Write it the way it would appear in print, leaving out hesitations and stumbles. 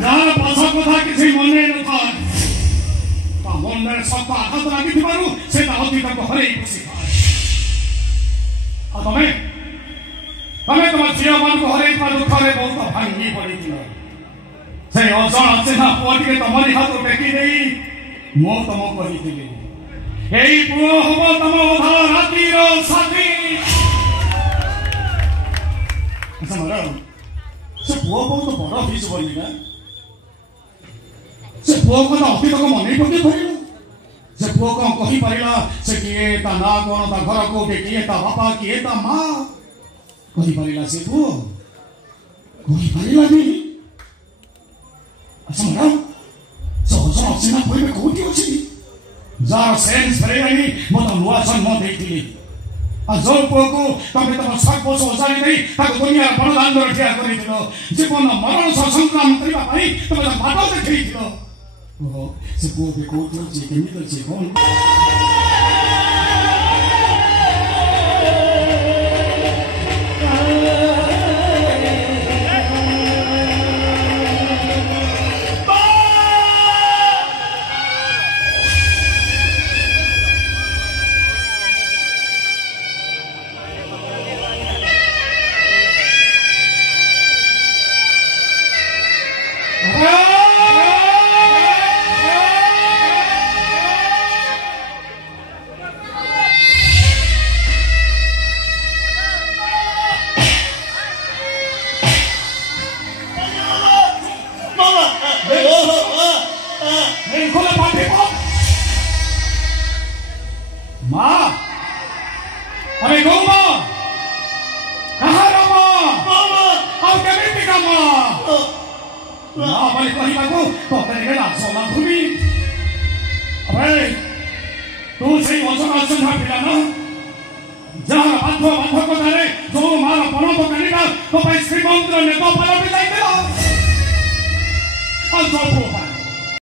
ଯାହାର ପଛ କଥା କିଛି ମନେ ନଥାଏ ତା ମନରେ ସତ ଆଘାତ ଲାଗିଥିବାରୁ ସେ ତା ଅତୀତକୁ ହରେଇ ବସିଥାଏ। ଆଉ ତମେ ତମ ଝିଅମାନଙ୍କୁ ହରେଇଥିବା ଦୁଃଖରେ ବହୁତ ଭାଙ୍ଗି ପଡ଼ିଥିଲ। ସେ ଅଜଣା ଚିହ୍ନା ପୁଅଟିକେ ତମରି ହାତ ଟେକି ଦେଇ ମୁଁ ତମକୁ କହିଥିଲି ଏଇ ପୁଅ ହବ ତମ ଅଧା ରାତିର ସାଥୀ। ସେ ପୁଅ ବହୁତ ବଡ ହେଇଯିବନି ନା? ସେ ପୁଅ କଥା ଅତୀତକୁ ମନେ ପକେଇ ପାରିବ? ସେ ପୁଅ କଣ କହିପାରିଲା? ସେ କିଏ, ତା ନାଁ କଣ, ତା ଘର କୋଉଠି, କିଏ ତା ବାପା, କିଏ ତା ମା କହିପାରିଲା? ସେ ପୁଅ କହିପାରିଲାନି। ଆଚ୍ଛା ମ୍ୟାଡାମ, ସେ ଅଜଣା ଅଚିହ୍ନା ପରିବେ କୋଉଠି ଅଛି? ଯାହାର ସେନ୍ସ ଫେରେଇଲାନି ମୁଁ ତ ନୂଆ ଜନ୍ମ ଦେଇଥିଲି। ଆଉ ଯୋଉ ପୁଅକୁ ତମେ ତମ ସର୍ବୋଷ ଓଜାରି ଦେଇ ତାକୁ ଦୁନିଆର ବଡ଼ଦାଣ୍ଡରେ ଠିଆ କରିଥିଲ, ଜୀବନ ମରଣ ସହ ସଂଗ୍ରାମ କରିବା ପାଇଁ ତମେ ତା ବାଟ ଦେଖେଇଥିଲ। ଓହୋ, ସେ ପୁଅ ବି କୋଉଠି ଅଛି, କେମିତି ଅଛି, କଣ? श्रीमंत नेता पालटी जाइए